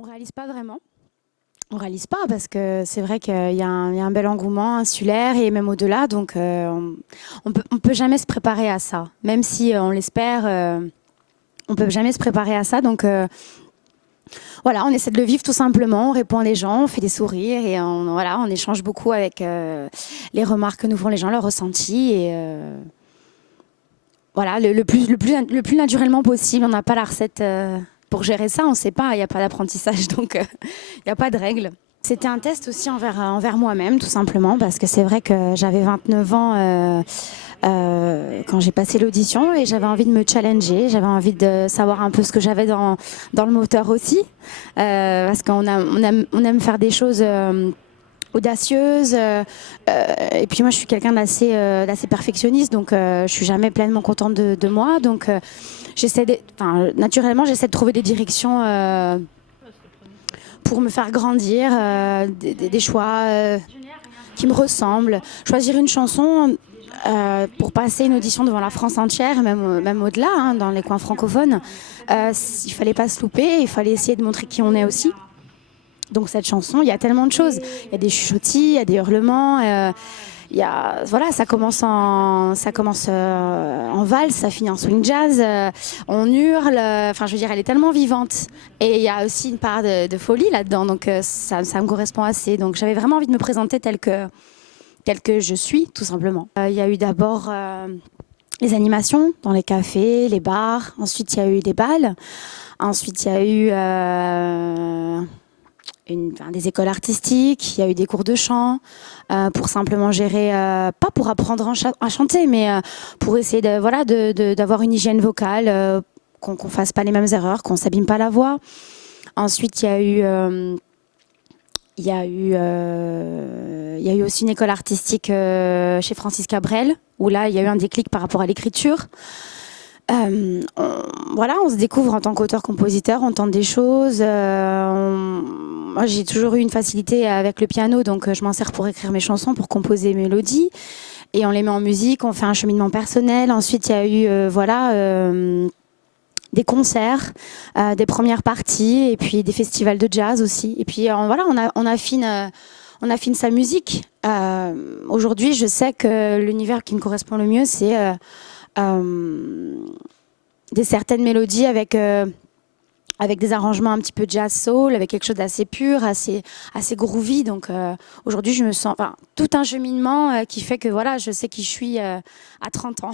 On réalise pas vraiment. On réalise pas parce que c'est vrai qu'il y a un bel engouement insulaire et même au-delà. Donc, on peut jamais se préparer à ça. Même si on l'espère, on peut jamais se préparer à ça. Donc, voilà, on essaie de le vivre tout simplement. On répond les gens, on fait des sourires et voilà, on échange beaucoup avec les remarques que nous font les gens, leurs ressentis. Et voilà, le plus naturellement possible. On n'a pas la recette pour gérer ça. On ne sait pas, il n'y a pas d'apprentissage, donc il n'y a pas de règles. C'était un test aussi envers moi-même, tout simplement, parce que c'est vrai que j'avais 29 ans quand j'ai passé l'audition et j'avais envie de me challenger, j'avais envie de savoir un peu ce que j'avais dans le moteur aussi, parce on aime faire des choses audacieuses. Et puis moi, je suis quelqu'un d'assez perfectionniste, donc je suis jamais pleinement contente de moi. Donc naturellement, j'essaie de trouver des directions pour me faire grandir, des choix qui me ressemblent. Choisir une chanson pour passer une audition devant la France entière, même au-delà, hein, dans les coins francophones, il fallait pas se louper, il fallait essayer de montrer qui on est aussi. Donc cette chanson, il y a tellement de choses. Il y a des chuchotis, il y a des hurlements. Voilà, ça commence en valse, ça finit en swing jazz. On hurle. Enfin, je veux dire, elle est tellement vivante. Et il y a aussi une part de folie là-dedans. Donc ça me correspond assez. Donc j'avais vraiment envie de me présenter telle que je suis, tout simplement. Il y a eu d'abord les animations dans les cafés, les bars. Ensuite, il y a eu des balles. Ensuite, il y a eu des écoles artistiques, il y a eu des cours de chant pour simplement gérer, pas pour apprendre à chanter, mais pour essayer d'avoir une hygiène vocale, qu'on ne fasse pas les mêmes erreurs, qu'on ne s'abîme pas la voix. Ensuite, il y a eu aussi une école artistique chez Francis Cabrel, où là, il y a eu un déclic par rapport à l'écriture. Voilà, on se découvre en tant qu'auteur-compositeur, on tente des choses. Moi, j'ai toujours eu une facilité avec le piano, donc je m'en sers pour écrire mes chansons, pour composer mes mélodies. Et on les met en musique, on fait un cheminement personnel. Ensuite, il y a eu des concerts, des premières parties, et puis des festivals de jazz aussi. Et puis voilà, on affine sa musique. Aujourd'hui, je sais que l'univers qui me correspond le mieux, c'est des certaines mélodies avec des arrangements un petit peu jazz soul, avec quelque chose d'assez pur, assez groovy. Donc aujourd'hui, je me sens, tout un cheminement qui fait que voilà, je sais qui je suis à 30 ans.